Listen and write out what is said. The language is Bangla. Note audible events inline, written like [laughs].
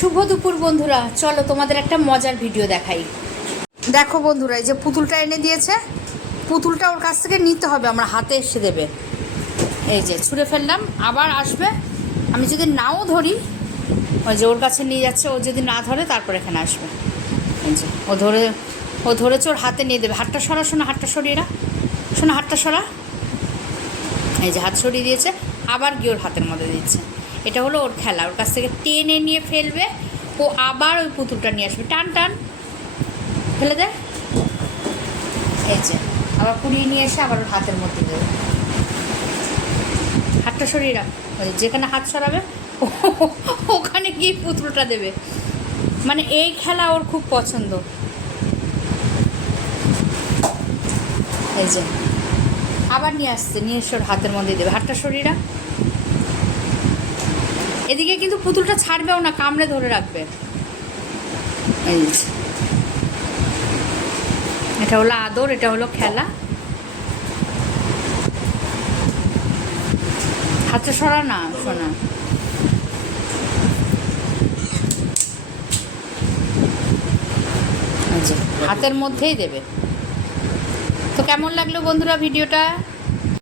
শুভ দুপুর বন্ধুরা। চলো তোমাদের একটা মজার ভিডিও দেখাই। দেখো বন্ধুরা এই যে পুতুলটা এনে দিয়েছে পুতুলটা ওর কাছ থেকে নিতে হবে আমার হাতে এসে দেবে। এই যে ছুঁড়ে ফেললাম আবার আসবে। আমি যদি নাও ধরি ওই যে ওর কাছে নিয়ে যাচ্ছে ও যদি না ধরে তারপর এখানে আসবে। এই যে ও ধরে ও ধরেছে ওর হাতে নিয়ে দেবে। হাতটা সরা শোনা হাতটা সরিয়ে না শোনা হাতটা সরা। এই যে হাত সরিয়ে দিয়েছে আবার গিয়ে ওর হাতের মধ্যে দিচ্ছে। এটা হলো ওর খেলা। ওর কাছ থেকে টেনে নিয়ে ফেলবে, ও আবার ওই পুতুলটা নিয়ে আসবে। টান টান। ফেলে দেয় এই যে, আবার কুড়িয়ে নিয়ে এসে আবার ওর হাতের মধ্যে দেবে। হাতটা সরিয়ে রাখ। ওই যেখানে হাত সরাবে, [laughs] ওখানে গিয়ে পুতুলটা দেবে। মানে এই খেলা ওর খুব পছন্দ। এই যে, আবার নিয়ে আসছে, নিয়ে এসে ওর হাতের মধ্যে দেবে। হাতটা সরিয়ে রাখ। এদিকে কিন্তু পুতুলটা ছাড়বেও না, কামড়ে ধরে রাখবে। এই এটা হলো আদর, এটা হলো খেলা। হাতটা সরা না, সোনা। হাতের মধ্যেই দেবে। তো কেমন লাগল বন্ধুরা ভিডিওটা?